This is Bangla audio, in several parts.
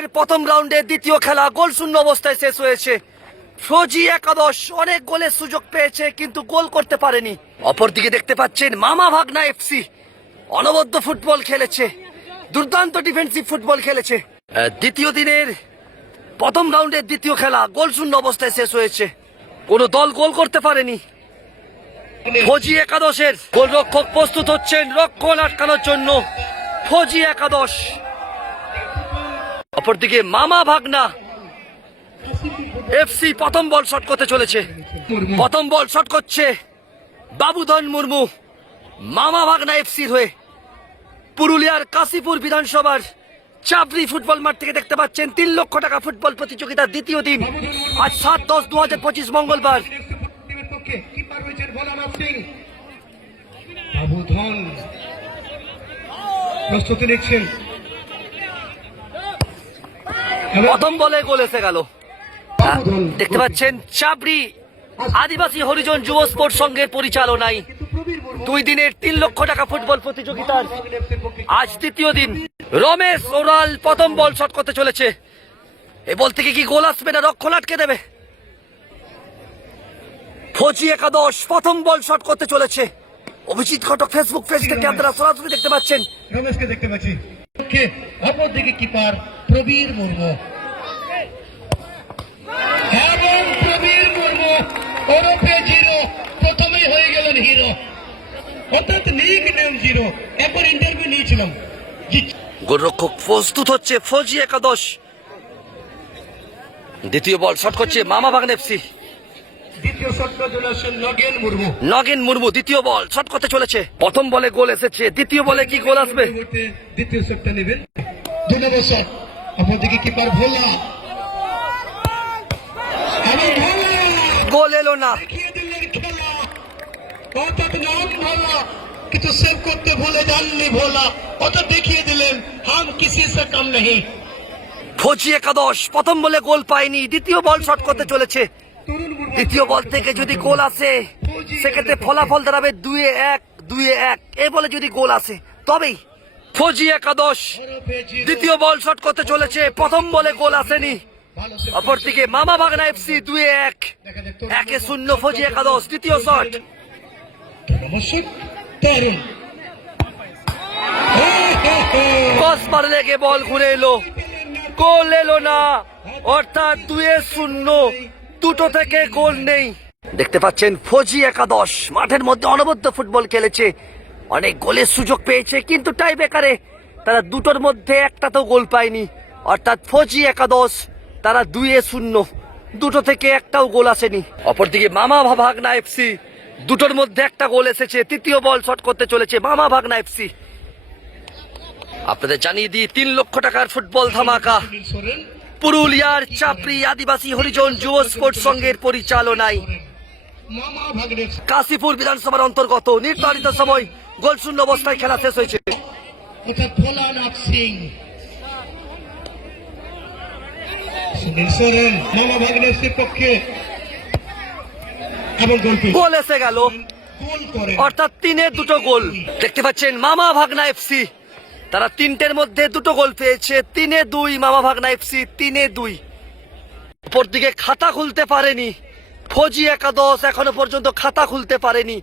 দিনের প্রথম রাউন্ডের দ্বিতীয় খেলা গোল শূন্য অবস্থায় শেষ হয়েছে। ফৌজি একাদশ অনেক গোলের সুযোগ পেয়েছে কিন্তু গোল করতে পারেনি। অপরদিকে দেখতে পাচ্ছেন মামা ভাগনা এফসি অনবদ্য ফুটবল খেলেছে, দুর্দান্ত ডিফেন্সিভ ফুটবল খেলেছে। দ্বিতীয় দিনের প্রথম রাউন্ডের দ্বিতীয় খেলা গোল শূন্য অবস্থায় শেষ হয়েছে, কোনো দল গোল করতে পারেনি। ফৌজি একাদশের গোলরক্ষক প্রস্তুত হচ্ছেন রক্ষণ আটকানোর জন্য। ফৌজি একাদশ। অপরদিকে মামা ভাগনা এফসি প্রথম বল শট করতে চলেছে। প্রথম বল শট করছে বাবুধন মুর্মু মামা ভাগনা এফসির হয়ে। পুরুলিয়ার কাশীপুর বিধানসভার চাবরি ফুটবল মাঠ থেকে দেখতে পাচ্ছেন 3 লক্ষ টাকা ফুটবল প্রতিযোগিতার দ্বিতীয় দিন, আজ 7-10-2025 মঙ্গলবার। প্রস্তুতি নিচ্ছেন। প্রথম বলে গোল এসে গেল। দেখতে পাচ্ছেন চাবরি আদিবাসী হরিজন যুব স্পোর্টস সংঘের পরিচালনায় 2 দিনের 3 লক্ষ টাকা ফুটবল প্রতিযোগিতার আজ তৃতীয় দিন। রমেশ ওরাল প্রথম বল শট করতে চলেছে। এ বল থেকে কি গোল আসবে না রক্ষণ আটকে দেবে? ফৌজি একাদশ প্রথম বল শট করতে চলেছে। অভিজিৎ ঘটক ফেসবুক পেজ থেকে আপনারা সরাসরি দেখতে পাচ্ছেন। রমেশকে দেখতে পাচ্ছি। অপরদিকে কিপার প্রবীর মুর্মু এবং প্রবীর মুর্মু ওরফে জিরো প্রথমেই হয়ে গেলেন হিরো, অর্থাৎ লিগ নেম জিরো। এখন ইন্টারভিউ নিয়েছিলাম। গোলরক্ষক প্রস্তুত হচ্ছে ফৌজি একাদশ। দ্বিতীয় বল শট করছে মামা ভাগনা এফসি। দ্বিতীয় শটটা চলে আসছেন নগেন মুর্মু। নগেন মুর্মু দ্বিতীয় বল শট করতে চলেছে। প্রথম বলে গোল এসেছে, দ্বিতীয় বলে কি গোল আসবে? দ্বিতীয় শটটা নেবেন। 2 নম্বর শট। অপরদিকে কিপার ভোলা গোল এলো না। দেখিয়ে দিলেন খেলা, অর্থাৎ নাম ভোলা কিন্তু সেভ করতে ভুলে যাননি ভোলা, অর্থাৎ দেখিয়ে দিলেন হাম কিসি সে কম নেই। ফৌজি একাদশ প্রথম বলে গোল পায়নি, দ্বিতীয় বল শট করতে চলেছে। দ্বিতীয় বল থেকে যদি গোল আসে সেক্ষেত্রে ফলাফল দাঁড়াবে 2-1 2-1। এই বলে যদি গোল আসে তবেই। ফৌজি একাদশ দ্বিতীয় বল শট করতে চলেছে, প্রথম বলে গোল আসেনি। অপরদিকে মামা ভাগনা এফসি 2-1 1-0 ফৌজি একাদশ। দ্বিতীয় শট কসবার লেগে বল ঘুরে এলো, গোল এলো না, অর্থাৎ 2-0। দুটো থেকে গোল নেই। দেখতে পাচ্ছেন ফৌজি একাদশ মাঠের মধ্যে অনবদ্য ফুটবল খেলেছে, অনেক গোলের সুযোগ পেয়েছে কিন্তু টাই বেকারে তারা দুটোর মধ্যে একটাতেও গোল পায়নি। অর্থাৎ ফৌজি একাদশ তারা 2-0, দুটো থেকে একটাও গোল আসেনি। অপরদিকে মামা ভাগনা এফসি দুটোর মধ্যে একটা গোল এসেছে। তৃতীয় বল শট করতে চলেছে মামা ভাগনা এফসি। আপনাদের জানিয়ে দিই 3 লক্ষ টাকার ফুটবল ধামাকা পুরুলিয়ার চাপড়ি আদিবাসী হরিজন যুব স্পোর্টস সংঘের পরিচালনায় কাশীপুর বিধানসভার অন্তর্গত নির্ধারিত সময় গোল শূন্য অবস্থায় খেলা শেষ হয়েছে। গোল এসে গেল, অর্থাৎ 3-2 গোল। দেখতে পাচ্ছেন মামা ভাগনা এফসি তারা 3টের মধ্যে 2 গোল পেয়েছে। 3-2 মামা ভাগনা এফসি 3-2। অপরদিকে খাতা খুলতে পারেনি ফৌজি একাদশ, এখনো পর্যন্ত খাতা খুলতে পারেনি,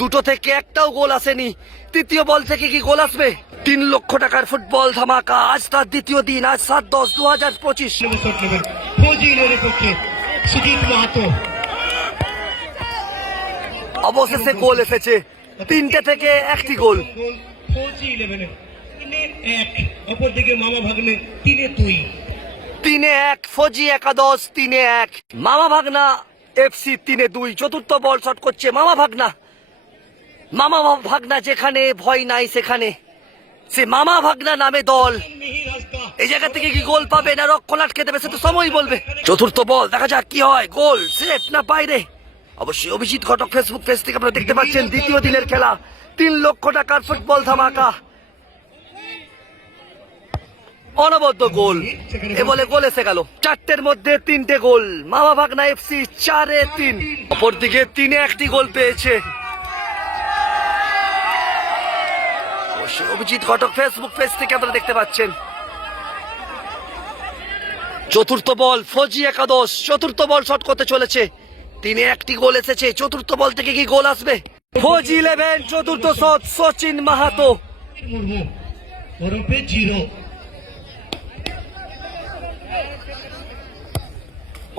দুটো থেকে একটাও গোল আসেনি। তৃতীয় বল থেকে কি গোল আসবে? 3 লক্ষ টাকার ফুটবল ধামাকা আজ তার দ্বিতীয় দিন, আজ 7-10-2025। অবশেষে গোল এসেছে, 3টে থেকে 1টি গোল। অপরদিকে মামা ভাগ্নে 3-2 3-1 ফৌজি একাদশ 3-1 মামা ভাগনা এফসি 3-2। চতুর্থ বল শট করছে মামা ভাগনা। মামা ভাগনা যেখানে ভয় নাই সেখানে সে মামা ভাগনা নামে দল। এই জায়গা থেকে কি গোল পাবে না রক্ষণ আটকে দেবে সে তো সময় বলবে। চতুর্থ বল দেখা যাক কি হয়, গোল সেফ না বাইরে। অবশ্যই অভিজিৎ ঘটক ফেসবুক পেজ থেকে আপনারা দেখতে পাচ্ছেন দ্বিতীয় দিনের খেলা 3 লক্ষ টাকার ফুটবল ধামাকা। অনবদ্য গোল, এ বলে গোল এসে গেল। 4টের মধ্যে 3টে গোল, মামা ভাগনা এফসি 4-3। অপরদিকে 3-1টি গোল পেয়েছে। অবশ্যই অভিজিৎ ঘটক ফেসবুক পেজ থেকে আপনারা দেখতে পাচ্ছেন। চতুর্থ বল ফৌজি একাদশ, চতুর্থ বল শট করতে চলেছে। তিনে একটি গোল এসেছে, চতুর্থ বল থেকে কি গোল আসবে? ফৌজি 11, চতুর্থ শট সচিন মাহাতো। মুর্মু ওরফে জিরো।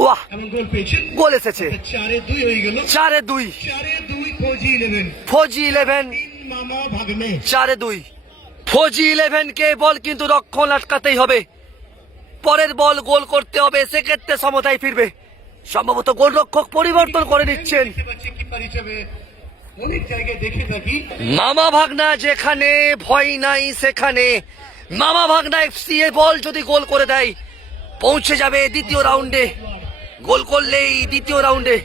ওয়াহ, এমন গোল পেয়েছেন, গোল এসেছে। 4-2 হয়ে গেল। 4-2, 4-2 ফৌজি 11। ফৌজি 11, মামা ভাগ্নে 4-2। ফৌজি 11 কে বল কিন্তু রক্ষণ আটকাতেই হবে। পরের বল গোল করতে হবে, সেক্ষেত্রে সমতায় ফিরবে। সম্ভবত গোলরক্ষক পরিবর্তন করে নিচ্ছেন। দেখতে পাচ্ছি কিপার হিসেবে অনেক জায়গায় দেখে থাকি। মামা ভাগনা যেখানে ভয় নাই সেখানে। মামা ভাগনা এফসি এ বল যদি গোল করে দেয় পৌঁছে যাবে দ্বিতীয় রাউন্ডে। গোল করলেই দ্বিতীয় রাউন্ডে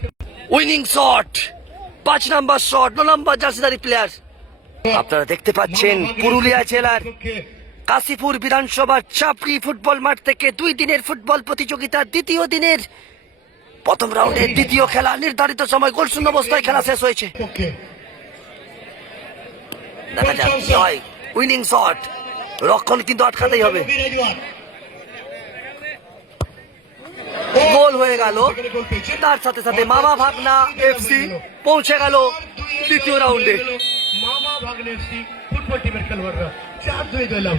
winning shot, 5 number shot, 9 number জার্সিধারী প্লেয়ার। আপনারা দেখতে পাচ্ছেন পুরুলিয়া জেলার কাশীপুর বিধানসভার চাপড়ি ফুটবল মাঠ থেকে 2 দিনের ফুটবল প্রতিযোগিতার দ্বিতীয় দিনের প্রথম রাউন্ডের দ্বিতীয় খেলা। নির্ধারিত সময় গোল শূন্য অবস্থায় খেলা শেষ হয়েছে। দেখা যাক কি হয়। উইনিং শট, রক্ষণ কিন্তু আটকাতেই হবে। গোল হয়ে গেল। তার সাথে সাথে মামা ভাগনা এফসি পৌঁছে গেল দ্বিতীয় রাউন্ডে। মামা ভাগ্নে এফসি ফুটবল টিমের খেলোয়াড়রা 4-2 জয়লাভ।